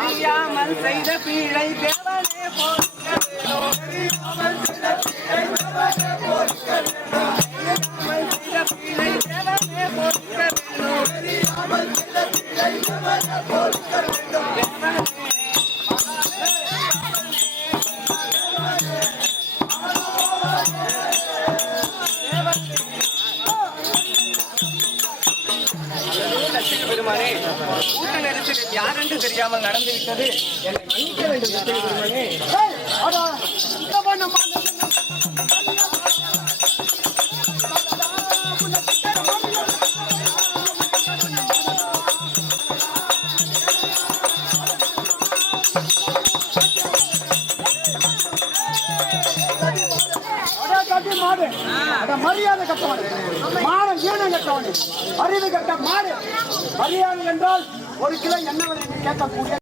தெரியாமல் செய்த பீழை தேவனே பொறுக்க வேணும். தெரியாமல் பெருமானே கூட்ட நெரிசலில் யாரென்று தெரியாமல் நடந்துவிட்டது என்னை மன்னிக்க வேண்டும் பெருமானே. அட மாடு. அட மரியாதை கட்டவன். மானம் ஈனம் கட்டவன். அறிவு கட்ட மாடு. மரியாதை என்றால் ஒரு கிலோ எண்ணெய் விலை கேட்கக்கூடிய